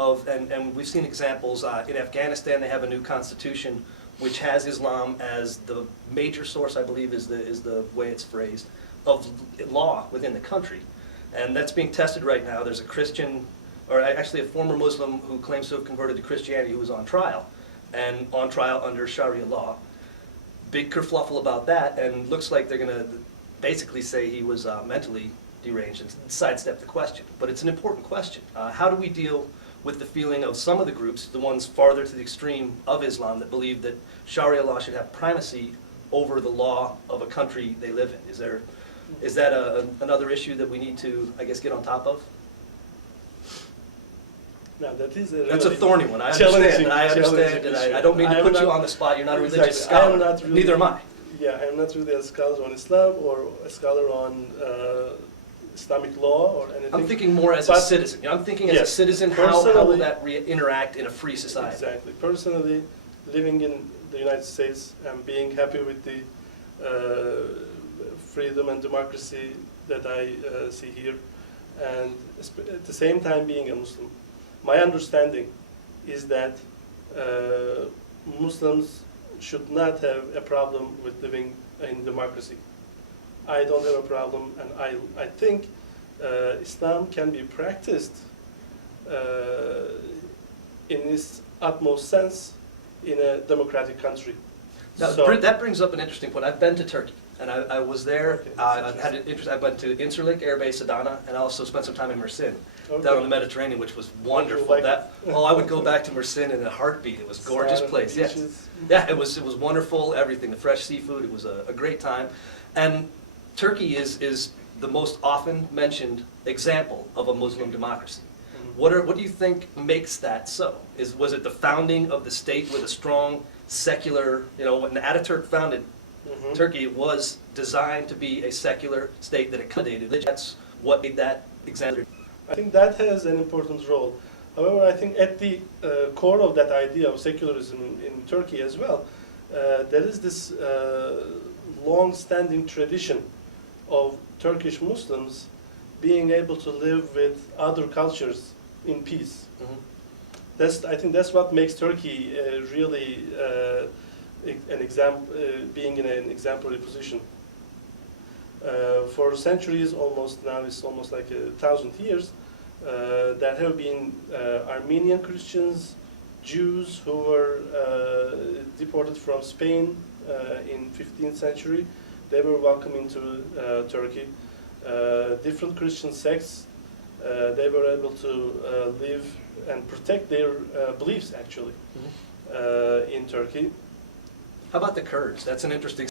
of, and we've seen examples in Afghanistan. They have a new constitution which has Islam as the major source, I believe is the way it's phrased, of law within the country. And that's being tested right now. There's a Christian, or actually a former Muslim who claims to have converted to Christianity who was on trial, and on trial under Sharia law. Big kerfluffle about that, and looks like they're going to basically say he was mentally deranged and sidestep the question. But it's an important question. How do we deal with the feeling of some of the groups, the ones farther to the extreme of Islam, that believe that Sharia law should have primacy over the law of a country they live in? Is that another issue that we need to, I guess, get on top of? No, that's a thorny one. I understand. And I don't mean to put you on the spot. You're not a religious scholar. Neither am I. Yeah, I'm not really a scholar on Islam or a scholar on Islamic law or anything. I'm thinking more as a citizen. I'm thinking as a citizen, how will that interact in a free society? Exactly. Personally, living in the United States and being happy with the freedom and democracy that I see here, and at the same time being a Muslim, my understanding is that Muslims should not have a problem with living in democracy. I don't have a problem, and I think Islam can be practiced in its utmost sense in a democratic country. Now, so, that brings up an interesting point. I've been to Turkey, and I was there. I went to Incirlik Air Base Adana, and I also spent some time in Mersin, down in the Mediterranean, which was wonderful. I would go back to Mersin in a heartbeat. It was a gorgeous place. Yes, yeah, it was wonderful. Everything, the fresh seafood. It was a great time, and Turkey is the most often mentioned example of a Muslim democracy. What do you think makes that so? Was it the founding of the state with a strong secular, when Ataturk founded Turkey, it was designed to be a secular state that accommodated religion. That's what made that example. I think that has an important role. However, I think at the core of that idea of secularism in Turkey as well, there is this long-standing tradition of Turkish Muslims being able to live with other cultures in peace. I think that's what makes Turkey really being in an exemplary position. For centuries, it's almost like 1,000 years, there have been Armenian Christians, Jews who were deported from Spain in 15th century. They were welcomed into Turkey. Different Christian sects, they were able to live and protect their beliefs, actually, in Turkey. How about the Kurds? That's an interesting